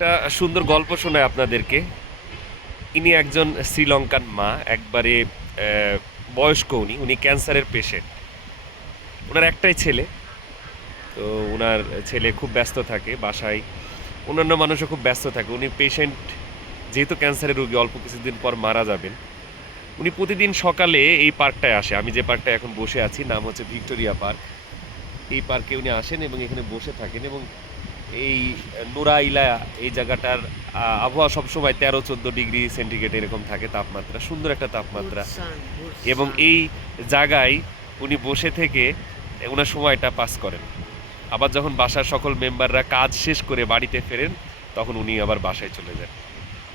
একটা সুন্দর গল্প শোনায় আপনাদেরকে। ইনি একজন শ্রীলঙ্কান মা, একবারে বয়স্ক উনি উনি ক্যান্সারের পেশেন্ট। ওনার একটাই ছেলে, তো ওনার ছেলে খুব ব্যস্ত থাকে বাসায়। অন্যান্য মানুষও খুব ব্যস্ত থাকে। উনি পেশেন্ট, যেহেতু ক্যান্সারের রোগী, অল্প কিছুদিন পর মারা যাবেন। উনি প্রতিদিন সকালে এই পার্কটায় আসে। আমি যে পার্কটায় এখন বসে আছি, নাম হচ্ছে ভিক্টোরিয়া পার্ক। এই পার্কে উনি আসেন এবং এখানে বসে থাকেন এবং এই নোরা ইলা এই জায়গাটার আবহাওয়া সবসময় তেরো চোদ্দ ডিগ্রি সেন্টিগ্রেড এরকম থাকে তাপমাত্রা সুন্দর একটা তাপমাত্রা। এবং এই জায়গায় উনি বসে থেকে ওনার সময়টা পাস করেন। আবার যখন বাসার সকল মেম্বাররা কাজ শেষ করে বাড়িতে ফেরেন তখন উনি আবার বাসায় চলে যান।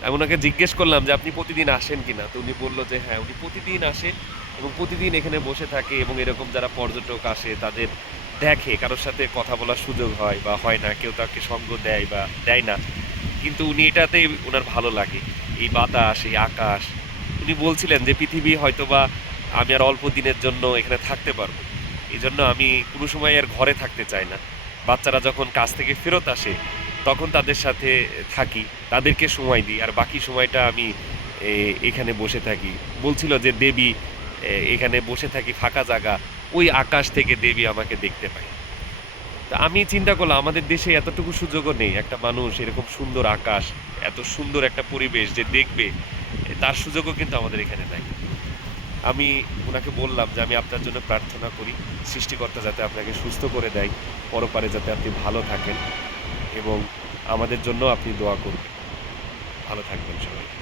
আমি ওনাকে জিজ্ঞেস করলাম যে আপনি প্রতিদিন আসেন কিনা তো উনি বলল যে হ্যাঁ উনি প্রতিদিন আসেন এবং প্রতিদিন এখানে বসে থাকে এবং এরকম যারা পর্যটক আসে তাদের দেখে কারোর সাথে কথা বলার সুযোগ হয় বা হয় না, কেউ তাকে সঙ্গ দেয় বা দেয় না। কিন্তু উনি এটাতে ওনার ভালো লাগে। এই বাতাস, এই আকাশ। উনি বলছিলেন যে, পৃথিবী হয়তো বা আমি আর অল্প দিনের জন্য এখানে থাকতে পারব। এই জন্য আমি কোনো সময় আর ঘরে থাকতে চাই না। বাচ্চারা যখন কাজ থেকে ফেরত আসে, তখন তাদের সাথে থাকি, তাদেরকে সময় দিই, আর বাকি সময়টা আমি এখানে বসে থাকি। বলছিল যে, দেবী এখানে বসে থাকি, ফাঁকা জায়গা ওই আকাশ থেকে দেবী আমাকে দেখতে পায়। তা আমি চিন্তা করলাম, আমাদের দেশে এতটুকু সুযোগও নেই। একটা মানুষ এরকম সুন্দর আকাশ, এত সুন্দর একটা পরিবেশ যে দেখবে, তার সুযোগও কিন্তু আমাদের এখানে নাই। আমি ওনাকে বললাম যে আমি আপনার জন্য প্রার্থনা করি, সৃষ্টিকর্তা যাতে আপনাকে সুস্থ করে দেয়, পরপারে যাতে আপনি ভালো থাকেন এবং আমাদের জন্য আপনি দোয়া করবেন। ভালো থাকবেন সবাই।